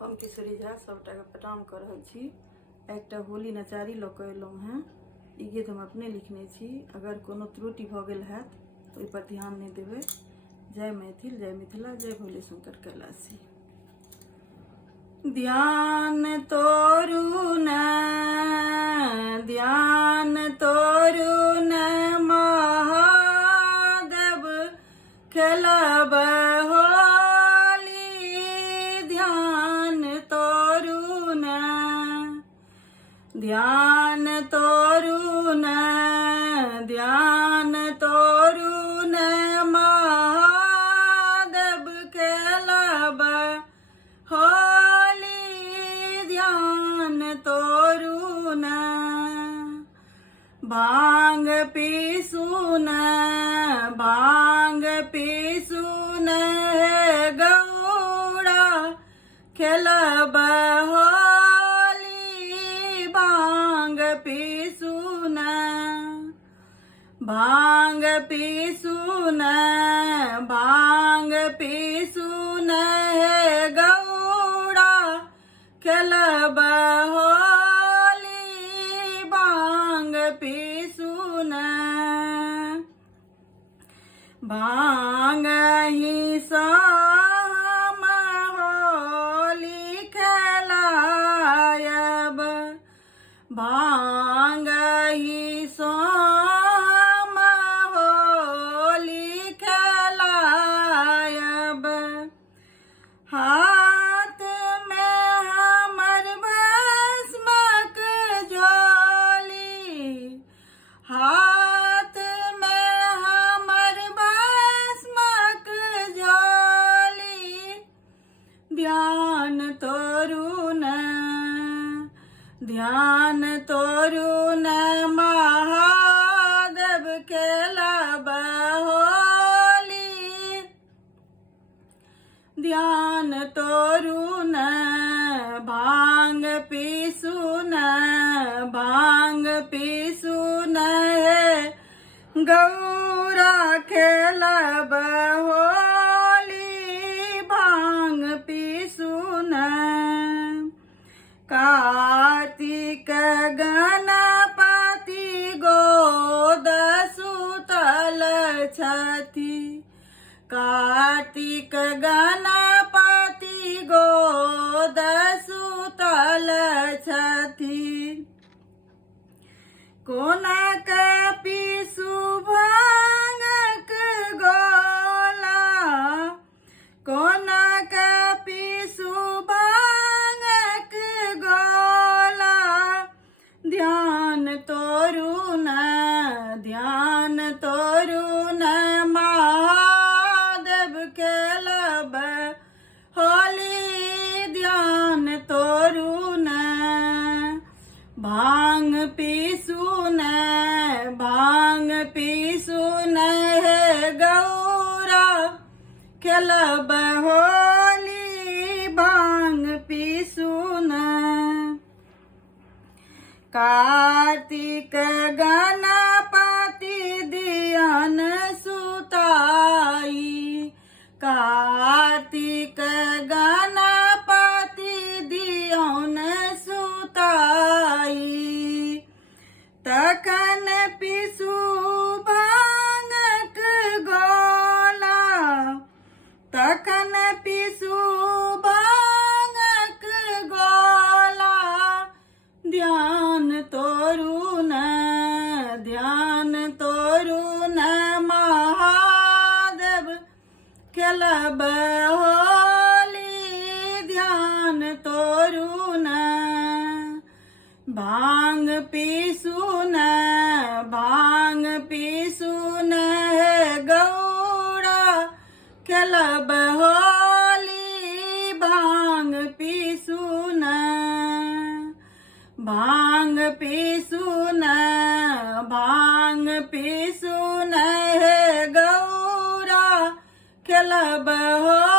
हम किशोरी झा सबटा के प्रणाम कर रहल छी। एकटा होली नचारी लऽ कऽ एलहुँ हैं। ई गीत हम अपने लिखने छी। अगर कोनो त्रुटि भऽ गेल हैत तऽ ओहि पर ध्यान नहि देबै। जय मैथिल, जय मिथिला, जय भोले शंकर कैलासी। ध्यान तोरू न, ध्यान तोरू न महादेव खेलब होली। ध्यान तोरू न, ध्यान तोरू न, ध्यान तोरू न महादेव खेलब होली। ध्यान तोरू न, भांग पीसू न, भांग पीसू न गौड़ा खेलब होली। भांग पीसू न, भांग पीसू न, भांग पीसू न गौड़ा खेलब होली। भांग पीसू न, भांग ही साम होली खेलायब, भांग ही साम होली खेलायब। हाथ में हमर भस्मक झोली, हाथ में हमर भस्मक झोली। ध्यान तोरू न, ध्यान तोरू न महादेव खेलब होली। ध्यान तोरू न, भांग पीसू न, भांग पीसू न गौरा खेलब होली। भांग पीसू न, कार्तिक गणपति गोद सुतल छथि, कार्तिक गणपति गोद सुतल छथि। कोनक पीसू भांगक गोला, कोनक पीसू भांगक गोला। ध्यान तोरू न, ध्यान तोरू न महादेव खेलब होली। ध्यान तोरू न, भांग पीसू न, भांग पीसू न गौरा खेलब होली। भांग पीसू न, कार्तिक गणपति दियन सुताई, कार्तिक गणपति दियन सुताई। तखन पीसू भांगक गोला, तखन पीसू भांगक गोला। ध्यान तोरू न, ध्यान तोरू न महादेव खेलब होली। ध्यान तोरू न, भांग पीसू न, भांग पीसू न गौड़ा खेलब होली। भांग पीसू न, भांग पीसू न, भांग पीसू न गौरा खेलब हो